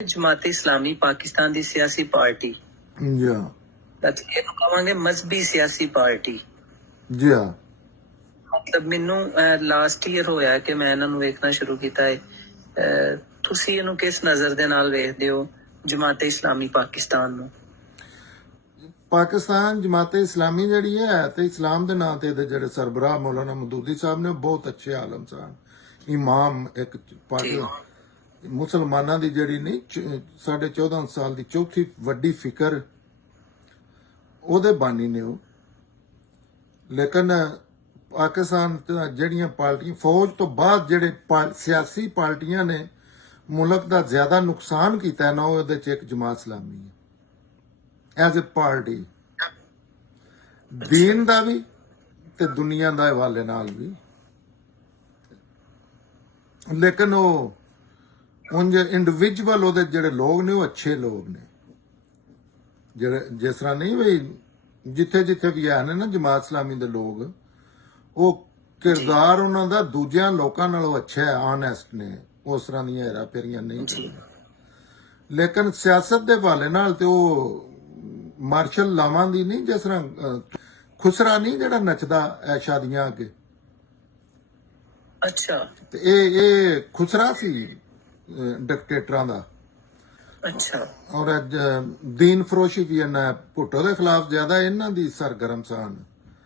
ਜਮਾਤ ਇਸਲਾਮੀ ਪਾਕਿਸਤਾਨ ਦੀ ਸਿਆਸੀ ਪਾਰਟੀ ਜੀ ਹਾਂ ਇਹਨੂੰ ਕਹਾਂਗੇ ਮਜ਼ਹਬੀ ਸਿਆਸੀ ਪਾਰਟੀ। ਜੀ ਹਾਂ ਮਤਲਬ ਮੈਨੂੰ ਲਾਸਟ ਈਅਰ ਹੋਇਆ ਕਿ ਮੈਂ ਇਹਨਾਂ ਨੂੰ ਵੇਖਣਾ ਸ਼ੁਰੂ ਕੀਤਾ ਹੈ। ਤੁਸੀਂ ਇਹਨੂੰ ਕਿਸ ਨਜ਼ਰ ਦੇ ਨਾਲ ਵੇਖਦੇ ਹੋ ਜਮਾਤ ਇਸਲਾਮੀ ਪਾਕਿਸਤਾਨ ਨੂੰ? ਪਾਕਿਸਤਾਨ ਜਮਾਤ ਇਸਲਾਮੀ ਜਿਹੜੀ ਹੈ ਤੇ ਇਸਲਾਮ ਦੇ ਨਾਂ ਤੇ ਇਹਦੇ ਜਿਹੜੇ ਸਰਬਰਾਹ ਮੌਲਾਨਾ ਮਦੂਦੀ ਸਾਹਿਬ ਨੇ ਬਹੁਤ ਅੱਛੇ ਆਲਮ ਸਨ, ਇਮਾਮ ਇੱਕ ਮੁਸਲਮਾਨਾਂ ਦੀ ਜਿਹੜੀ ਨਹੀਂ 14.5 ਸਾਲ ਦੀ ਚੌਥੀ ਵੱਡੀ ਫਿਕਰ ਉਹਦੇ ਬਾਨੀ ਨੇ ਉਹ। ਲੇਕਿਨ ਪਾਕਿਸਤਾਨ ਜਿਹੜੀਆਂ ਪਾਰਟੀਆਂ ਫੌਜ ਤੋਂ ਬਾਅਦ ਜਿਹੜੇ ਸਿਆਸੀ ਪਾਰਟੀਆਂ ਨੇ ਮੁਲਕ ਦਾ ਜ਼ਿਆਦਾ ਨੁਕਸਾਨ ਕੀਤਾ ਨਾ, ਉਹਦੇ ਚ ਇੱਕ ਜਮਾਤ ਇਸਲਾਮੀ ਹੈ ਐਜ਼ ਅ ਪਾਰਟੀ, ਦੀਨ ਦਾ ਵੀ ਤੇ ਦੁਨੀਆ ਦਾ ਹਵਾਲੇ ਨਾਲ ਵੀ। ਲੇਕਿਨ ਉਹ ਉਂਝ ਇੰਡੀਵਿਜੂਅਲ ਉਹਦੇ ਜਿਹੜੇ ਲੋਕ ਨੇ ਉਹ ਅੱਛੇ ਲੋਕ ਨੇ, ਜਿਹੜੇ ਜਿਸ ਤਰ੍ਹਾਂ ਨਹੀਂ ਵੀ ਜਿੱਥੇ ਜਿੱਥੇ ਵੀ ਹੈ ਨਾ ਜਮਾਤ ਇਸਲਾਮੀ ਦੇ ਲੋਕ, ਉਹ ਕਿਰਦਾਰ ਉਹਨਾਂ ਦਾ ਦੂਜਿਆਂ ਲੋਕਾਂ ਨਾਲੋਂ ਅੱਛਾ ਹੈ, ਆਨੈਸਟ ਨੇ, ਉਸ ਤਰ੍ਹਾਂ ਦੀਆਂ ਹੈਰਾ ਫੇਰੀਆਂ ਨਹੀਂ ਕਰਦੇ। ਲੇਕਿਨ ਸਿਆਸਤ ਦੇ ਹਵਾਲੇ ਨਾਲ ਤੇ ਉਹ ਮਾਰਸ਼ਲ ਲਾਵਾਂ ਦੀ ਨਹੀਂ, ਜਿਸ ਤਰ੍ਹਾਂ ਖੁਸਰਾ ਨਹੀਂ ਜਿਹੜਾ ਨੱਚਦਾ ਐ ਸ਼ਾਦੀਆਂ ਅੱਗੇ, ਅੱਛਾ, ਤੇ ਇਹ ਖੁਸਰਾ ਸੀ ਡਿਕਟੇਟਰਾਂ ਦਾ। ਅੱਛਾ, ਔਰ ਦੀਨ ਫਰੋਸ਼ੀ ਵੀ ਇਹਨਾਂ ਭੁੱਟੋ ਦੇ ਖਿਲਾਫ ਜ਼ਿਆਦਾ ਇਹਨਾਂ ਦੀ ਸਰਗਰਮ ਸਨ।